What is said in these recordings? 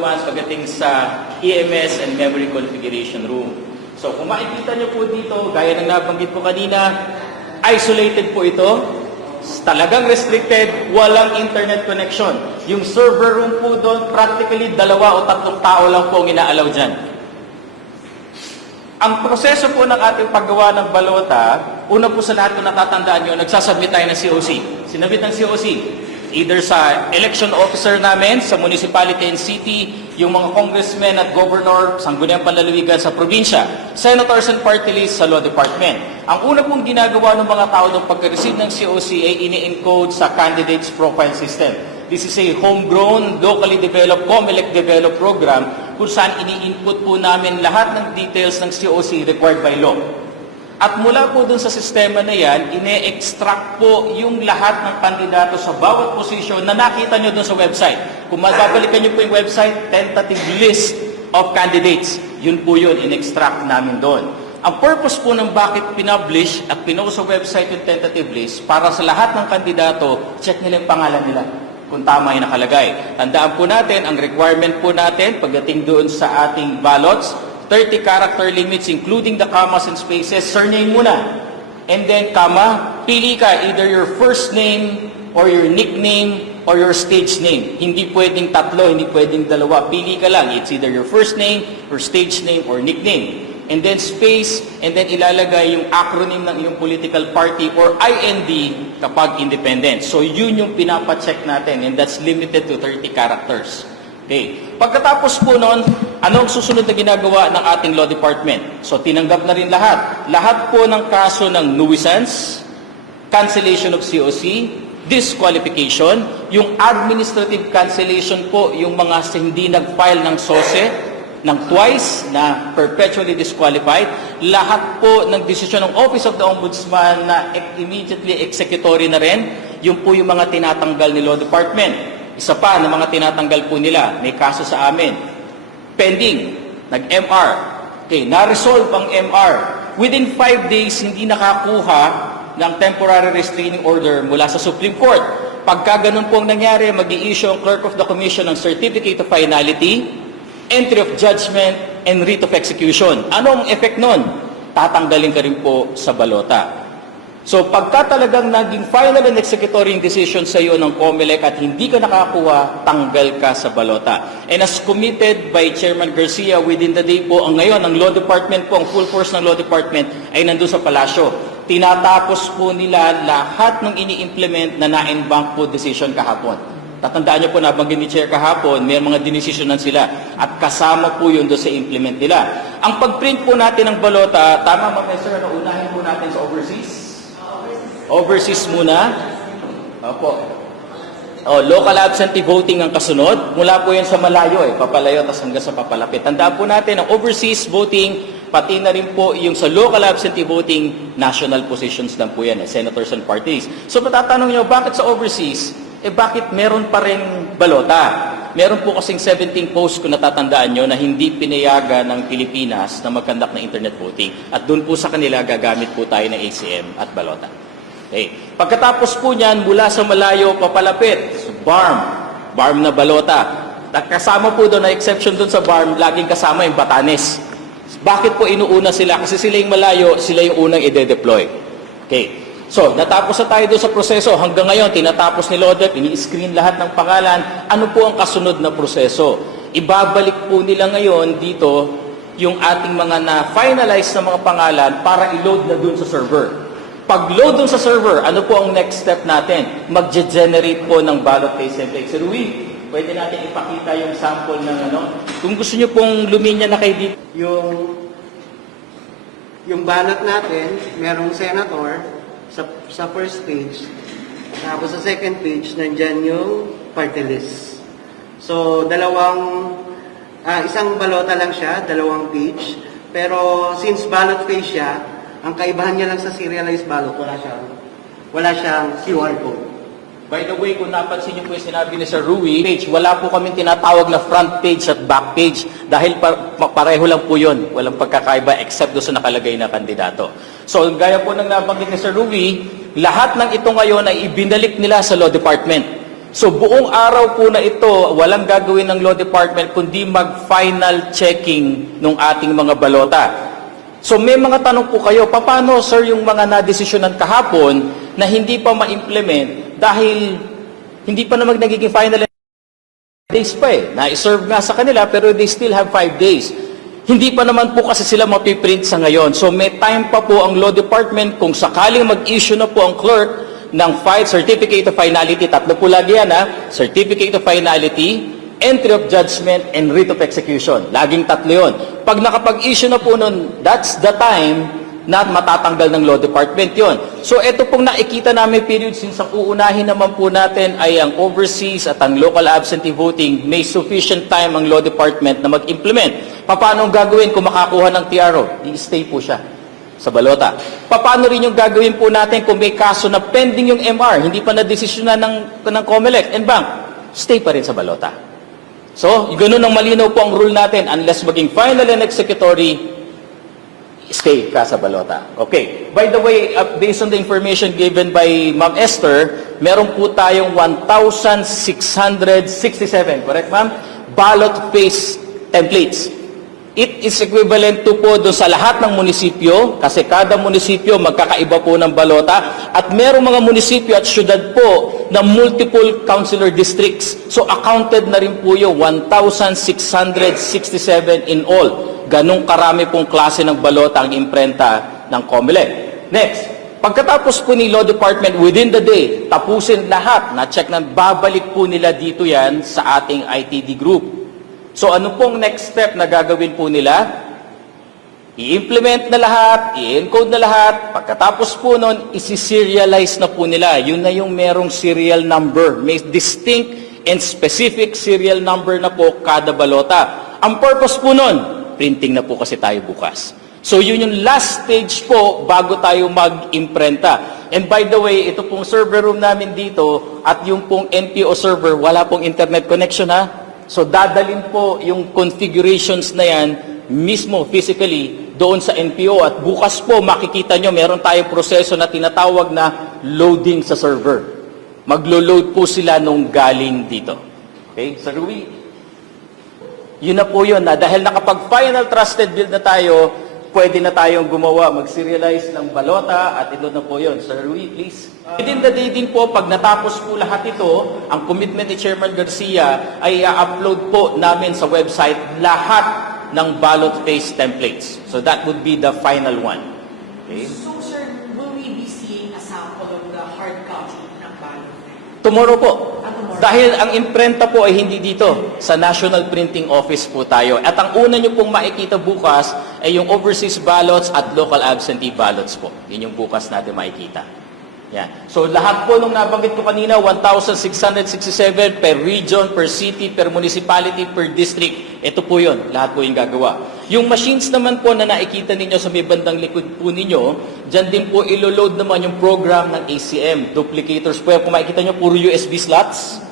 naman pagdating sa EMS and Memory Configuration Room. So kung makikita nyo po dito, gaya ng nabanggit ko kanina, isolated po ito, talagang restricted, walang internet connection. Yung server room po doon, practically 2 o 3 tao lang po ang ina-allow dyan. Ang proseso po ng ating paggawa ng balota, una po sa lahat kung natatandaan nyo, nagsasubmit tayo ng COC. Sinabit ng COC, either sa election officer namin, sa municipality and city, yung mga congressmen at governor, sangguniang panlalawigan sa probinsya, senators and party list sa law department. Ang una pong ginagawa ng mga tao nung pagka-receive ng COC ay ini-encode sa candidates profile system. This is a homegrown, locally developed, COMELEC-developed program kung saan ini-input po namin lahat ng details ng COC required by law. At mula po dun sa sistema na yan, ine-extract po yung lahat ng kandidato sa bawat posisyon na nakita nyo dun sa website. Kung mababalikan nyo po yung website, tentative list of candidates. Yun po yun, in-extract namin doon. Ang purpose po ng bakit pinublish at pinost sa website yung tentative list, para sa lahat ng kandidato, check nila yung pangalan nila kung tama yung nakalagay. Tandaan po natin, ang requirement po natin, pagdating doon sa ating ballots, 30 character limits including the commas and spaces, surname muna. And then, comma, pili ka either your first name or your nickname or your stage name. Hindi pwedeng 3, hindi pwedeng 2. Pili ka lang. It's either your first name, your stage name, or nickname. And then space, and then ilalagay yung acronym ng iyong political party or IND kapag independent. So yun yung pinapacheck natin, and that's limited to 30 characters. Okay. Pagkatapos po nun, anong susunod na ginagawa ng ating law department? So tinanggap na rin lahat. Lahat po ng kaso ng nuisance, cancellation of COC, disqualification, yung administrative cancellation po, yung mga hindi nag-file ng SOSE, ng twice na perpetually disqualified, lahat po ng desisyon ng Office of the Ombudsman na immediately executory na rin, yun po yung mga tinatanggal ni Law Department. Isa pa na mga tinatanggal po nila, may kaso sa amin, pending, nag-MR, okay, na-resolve ang MR, within 5 days hindi nakakuha ng temporary restraining order mula sa Supreme Court. Pagka ganun po ang nangyari, mag-i-issue ang Clerk of the Commission ng Certificate of Finality, entry of judgment, and writ of execution. Anong effect nun? Tatanggalin ka rin po sa balota. So, pagka talagang naging final and executory decision sa iyo ng COMELEC at hindi ka nakakuha, tanggal ka sa balota. And as committed by Chairman Garcia, within the day po, ang ngayon, ang Law Department po, ang full force ng Law Department ay nandun sa palasyo. Tinatapos po nila lahat ng ini-implement na na-embank po decision kahapon. Tatandaan niyo po, nabanggit ni Chair kahapon, may mga dinesisyonan sila at kasama po yun doon sa implement nila. Ang pag-print po natin ng balota, tama ba, Sir, na unahin po natin sa overseas? Overseas muna. Opo. Local absentee voting ang kasunod. Mula po yan sa malayo, papalayo, tas hanggang sa papalapit. Tandaan po natin, ang overseas voting, pati na rin po yung sa local absentee voting, national positions lang po yan, senators and parties. So, patatanong niyo, bakit sa overseas? Bakit meron pa rin balota? Meron po kasing 17 posts kung natatandaan nyo na hindi pinayagan ng Pilipinas na mag-conduct ng internet voting. At doon po sa kanila gagamit po tayo ng ACM at balota. Okay. Pagkatapos po niyan, mula sa malayo papalapit, so BARM na balota. Kasama po doon na exception doon sa BARM, laging kasama yung Batanes. Bakit po inuuna sila? Kasi sila yung malayo, sila yung unang ide-deploy. Okay. So, natapos na tayo doon sa proseso. Hanggang ngayon, tinatapos ni LODEP, ini-screen lahat ng pangalan. Ano po ang kasunod na proseso? Ibabalik po nila ngayon dito yung ating mga na-finalize na mga pangalan para i-load na doon sa server. Pag-load doon sa server, ano po ang next step natin? Mag-generate po ng ballot case template. Sir Rui, pwede natin ipakita yung sample ng ano? Kung gusto nyo pong luminya na kayo dito. Yung ballot natin, merong senator, sa first page, tapos sa second page, nandyan yung party list. So, isang balota lang siya, 2 page, pero since ballot page siya, ang kaibahan niya lang sa serialized ballot, wala siyang QR code. By the way, kung napansin niyo po yung sinabi ni Sir Rui, wala po kami tinatawag na front page at back page dahil pareho lang po yun. Walang pagkakaiba except doon sa nakalagay na kandidato. So, gaya po ng nabanggit ni Sir Rui, lahat ng ito ngayon ay ibinalik nila sa Law Department. So buong araw po na ito, walang gagawin ng Law Department kundi mag-final checking ng ating mga balota. So may mga tanong po kayo, paano sir yung mga nadesisyonan kahapon na hindi pa ma-implement dahil hindi pa naman nagiging final days pa eh. Na-serve nga sa kanila pero they still have 5 days. Hindi pa naman po kasi sila mapiprint sa ngayon. So may time pa po ang Law Department kung sakaling mag-issue na po ang clerk ng Certificate of Finality, tatlo po lagi yan Certificate of Finality, Entry of Judgment, and Writ of Execution. Laging tatlo yun. Pag nakapag-issue na po nun, that's the time na matatanggal ng Law Department yon. So ito pong nakikita namin period since ang uunahin naman po natin ay ang overseas at ang local absentee voting, may sufficient time ang Law Department na mag-implement. Paano ang gagawin kung makakuha ng TRO? I-stay po siya sa balota. Paano rin yung gagawin po natin kung may kaso na pending yung MR, hindi pa na-desisyonan ng COMELEC and bank, stay pa rin sa balota. So, ganun ang malinaw po ang rule natin, unless maging final and executory, stay ka sa balota. Okay. By the way, based on the information given by Ma'am Esther, meron po tayong 1,667, correct ma'am? Ballot paste templates. It is equivalent to po doon sa lahat ng munisipyo, kasi kada munisipyo magkakaiba po ng balota, at merong mga munisipyo at syudad po na multiple councilor districts. So accounted na rin po yung 1,667 in all. Ganong karami pong klase ng balota ang imprenta ng COMELEC. Next, pagkatapos po ni Law Department within the day, tapusin lahat, na-check na babalik po nila dito yan sa ating ITD group. So ano pong next step na gagawin po nila? I-implement na lahat, i-encode na lahat, pagkatapos po nun, isi-serialize na po nila. Yun na yung merong serial number. May distinct and specific serial number na po kada balota. Ang purpose po nun, printing na po kasi tayo bukas. So yun yung last stage po bago tayo mag-imprenta. And by the way, ito pong server room namin dito at yung pong NPO server, wala pong internet connection So dadalin po yung configurations na yan mismo physically doon sa NPO at bukas po makikita nyo meron tayong proseso na tinatawag na loading sa server. Maglo-load po sila nung galing dito. Okay? Sir Rui, yun na po yun na dahil nakapag-final trusted build na tayo, pwede na tayong gumawa, mag-serialize ng balota at ito na po yun. Sir Rui, please. Within the day din po, pag natapos po lahat ito, ang commitment ni Chairman Garcia ay i-upload po namin sa website lahat ng ballot paste templates. So that would be the final one. Okay? So, sir, will we be seeing a sample of the hard copy ng ballot? Tomorrow po. Tomorrow. Dahil ang imprenta po ay hindi dito. Sa National Printing Office po tayo. At ang una nyo pong makikita bukas ay yung overseas ballots at local absentee ballots po. Yun yung bukas natin makikita. Yan. So lahat po nung nabanggit ko kanina, 1,667 per region, per city, per municipality, per district. Ito po yun. Lahat po yung gagawa. Yung machines naman po na nakikita ninyo sa may bandang likod po ninyo, dyan din po ilo-load naman yung program ng ACM. Duplicators po yan. Kung makikita nyo, puro USB slots.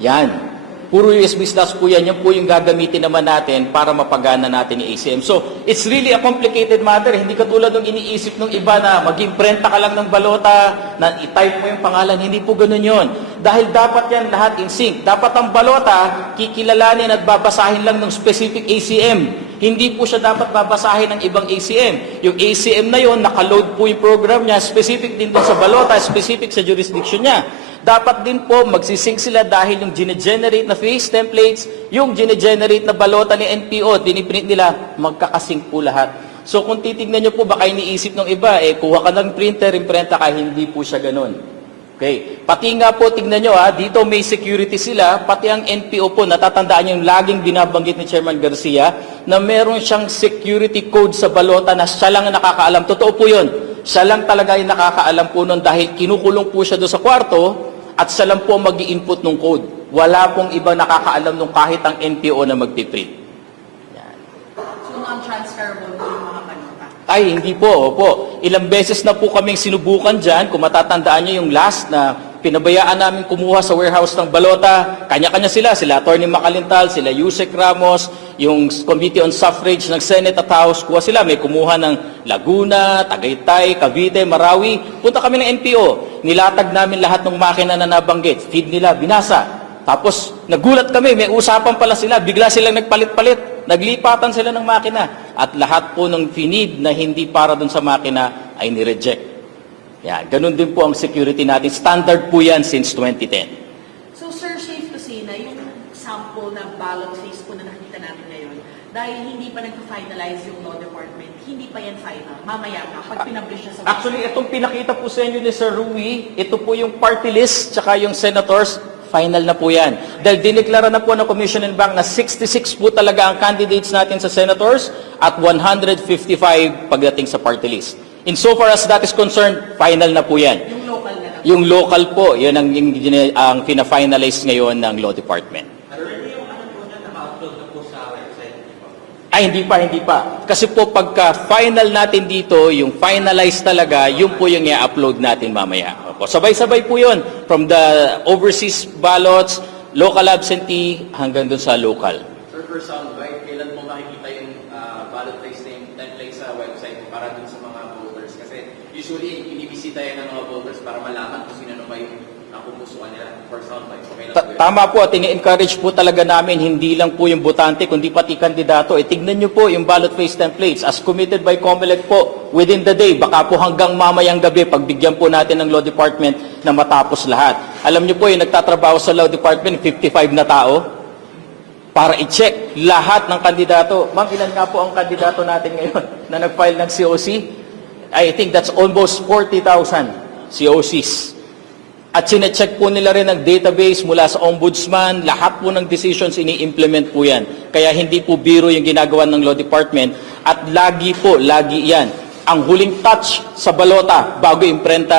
Yan. Puro USB slots po yan. Yan po yung gagamitin naman natin para mapagana natin yung ACM. So, it's really a complicated matter. Hindi katulad ng iniisip ng iba na mag-imprenta ka lang ng balota, na i-type mo yung pangalan. Hindi po ganun yon. Dahil dapat yan lahat in sync. Dapat ang balota, kikilalanin at babasahin lang ng specific ACM. Hindi po siya dapat babasahin ng ibang ACM. Yung ACM na yon, nakaload po yung program niya, specific din sa balota, specific sa jurisdiction niya. Dapat din po magsisync sila dahil yung gine-generate na face templates, yung gine-generate na balota ni NPO, diniprint nila, magkakasync po lahat. So kung titignan nyo po, baka iniisip ng iba, kuha ka ng printer, imprenta ka, hindi po siya ganun. Okay. Pati nga po, tignan nyo dito may security sila, pati ang NPO po, natatandaan yung laging binabanggit ni Chairman Garcia, na meron siyang security code sa balota na siya lang ang nakakaalam. Totoo po yun. Siya lang talaga yung nakakaalam po nun dahil kinukulong po siya doon sa kwarto, at siya lang po mag-i-input ng code. Wala pong iba nakakaalam nung kahit ang NPO na magpiprint. Yan. So, non-transferable po yung mga balota? Ay, hindi po. Opo. Ilang beses na po kaming sinubukan dyan. Kung matatandaan nyo yung last na pinabayaan namin kumuha sa warehouse ng balota. Kanya-kanya sila Atty. Macalintal, sila Yusek Ramos, yung Committee on Suffrage ng Senate at House, kuha sila. May kumuha ng Laguna, Tagaytay, Cavite, Marawi. Punta kami ng NPO. Nilatag namin lahat ng makina na nabanggit. Feed nila, binasa. Tapos nagulat kami, may usapan pala sila. Bigla silang nagpalit-palit. Naglipatan sila ng makina. At lahat po ng finid na hindi para dun sa makina ay nireject. Yan, ganun din po ang security natin. Standard po yan since 2010. So sir, safe to say na yung sample na ballot face po na nakikita natin ngayon, dahil hindi pa nagpa-finalize yung law department, hindi pa yan final. Mamaya pa, pag pinablish siya sa Actually, itong pinakita po sa inyo ni Sir Rui, ito po yung party list, tsaka yung senators, final na po yan. Dahil dineklara na po ng Commission and Bank na 66 po talaga ang candidates natin sa senators at 155 pagdating sa party list. In so far as that is concerned, final na po yan. yung local na lang. Yung local po, yun ang pina-finalize ngayon ng Law Department. Ay, hindi pa. Kasi po pagka final natin dito, yung finalize talaga, yun po yung i-upload natin mamaya. Opo, sabay-sabay po yun. From the overseas ballots, local absentee, hanggang dun sa local. Sir, for soundbite, kailan mo makikita yung ballot place name template sa website mo para dun sa mga voters? Kasi usually, binibisita yan ng mga voters para malaman kung sino ba yung pumusuan nila for soundbite. Okay na po yun. Tama po, at ini-encourage po talaga namin, hindi lang po yung botante, kundi pati kandidato. Tignan nyo po yung ballot face templates as committed by COMELEC po within the day. Baka po hanggang mamayang gabi, pagbigyan po natin ng Law Department na matapos lahat. Alam nyo po, yung nagtatrabaho sa Law Department, 55 na tao para i-check lahat ng kandidato. Ma'am, ilan nga po ang kandidato natin ngayon na nag-file ng COC? I think that's almost 40,000 COCs. At sinecheck po nila rin ang database mula sa ombudsman, lahat po ng decisions ini-implement po yan. Kaya hindi po biro yung ginagawa ng Law Department at lagi yan. Ang huling touch sa balota bago imprenta